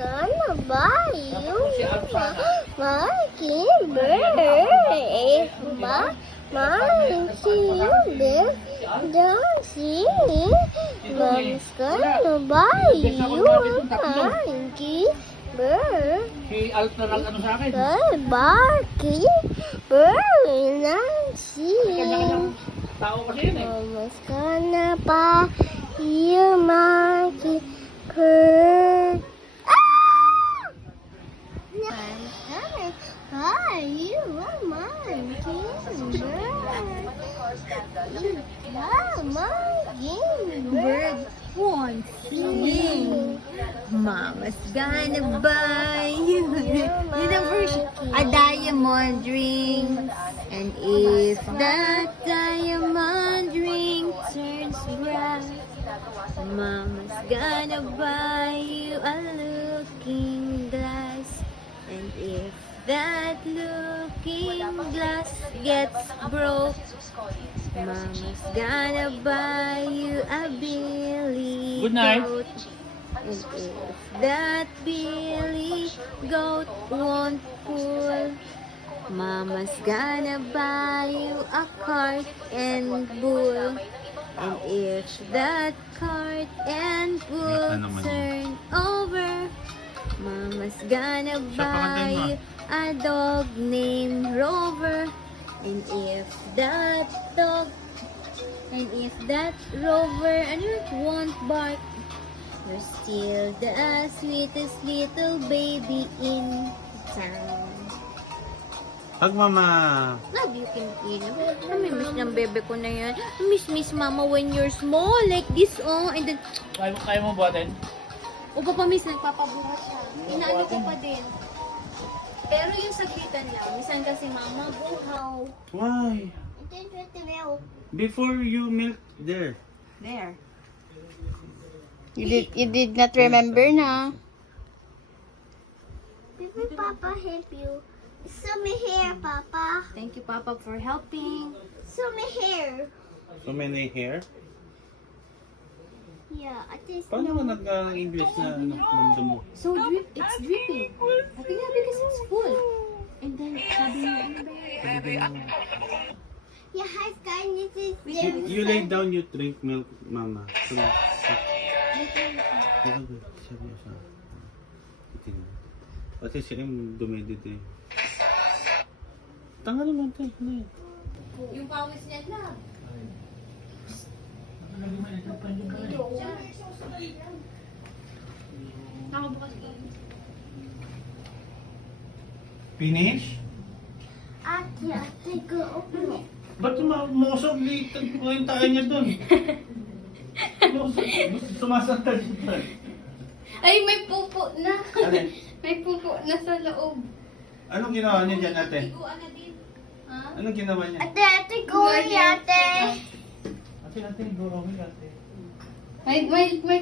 Sana ba yung makiber? Ba? Makiber? Dasi? Sana ba yung makiber? Si Alt na lang ano sa akin. Makiber? Nancy? Kanya-kanyang tao kasi yun eh. Mas ka na pa yung makiber? Hi, you are mine, Bird won't sing. Mama's gonna buy you. Yun ang version. A diamond ring. And if that diamond ring turns bright, Mama's gonna buy you a looking glass. And if that looking glass gets broke, Mama's gonna buy you a billy Good night. goat. And if that billy goat won't pull, Mama's gonna buy you a cart and bull. And if that cart and bull turn over, Mama's gonna buy you a dog named Rover. And if that Rover won't bark, you're still the sweetest little baby in town. Hug mama. Love you, Kim. Miss ng bebe ko na yan. Miss mama when you're small like this, oh. And then, Kaya mo buhatin? o papamiss, nagpapabuhat siya. Inaano ko pa din. Pero yung saglitan lang, misan kasi mama, buhaw. Why? Before you milk there. There. You did not remember na. Did Papa help you? So my hair, Papa. Thank you, Papa, for helping. So my hair. So many hair. Yeah, I think Paano ka nag-English na mundo mo? So it's dripping. Sabi nga, because it's full. And then, sabi niya, ano ba yan? Yeah, hi, Sky. This is You lay down, you drink milk, mama. So, Pati siya yung dumidid eh. Tanga naman tayo. Yung pawis niya na. Finish? Ate, go open it. Ba't musog dito? Kuhin tayo niya dun. Musog. Sumasakta siya. Ay, may pupo na. Alin? May pupo na sa loob. Anong ginawa niya dyan, ate? Tiguan na din. Ha? Anong ginawa niya? Ate, go away, ate. Ate, go away, ate. May